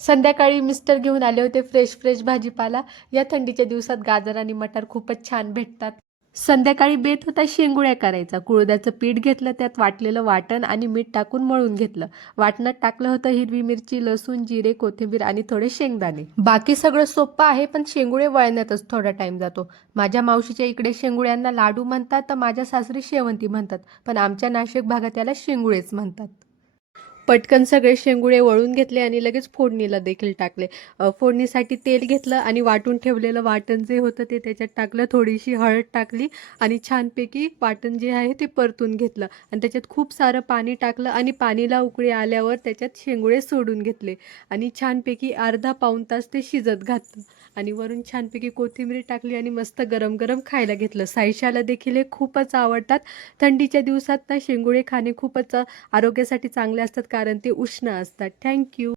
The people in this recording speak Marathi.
संध्याकाळी मिस्टर घेऊन आले होते फ्रेश फ्रेश भाजीपाला. या थंडीच्या दिवसात गाजर आणि मटार खूपच छान भेटतात. संध्याकाळी बेत होता शेंगुळ्या करायचा. कुळथाचं पीठ घेतलं, त्यात वाटलेलं वाटण आणि मीठ टाकून मळून घेतलं. वाटणात टाकलं होतं हिरवी मिरची, लसूण, जिरे, कोथिंबीर आणि थोडे शेंगदाणे. बाकी सगळं सोपं आहे, पण शेंगुळे वळण्यातच थोडा टाइम जातो. माझ्या मावशीच्या इकडे शेंगुळ्यांना लाडू म्हणतात, तर माझ्या सासरी शेवंती म्हणतात, पण आमच्या नाशिक भागात याला शेंगुळेच म्हणतात. पटकन सगळे शेंगुळे वळून घेतले आणि लगेच फोडणीला देखील टाकले. फोडणीसाठी तेल घेतलं आणि वाटून ठेवलेलं वाटण जे होतं ते त्याच्यात टाकलं. थोडीशी हळद टाकली आणि छानपैकी वाटण जे आहे ते परतून घेतलं आणि त्याच्यात खूप सारं पाणी टाकलं आणि पाणीला उकळी आल्यावर त्याच्यात शेंगुळे सोडून घेतले आणि छानपैकी अर्धा पाऊण तास ते शिजत घातलं आणि वरून छानपैकी कोथिंबीर टाकली आणि मस्त गरम गरम खायला घेतलं. सायशाला देखील हे खूपच आवडतात. थंडीच्या दिवसात ना शेंगुळे खाणे खूपच आरोग्यासाठी चांगले असतात, कारण ते उष्ण असतात. थँक्यू.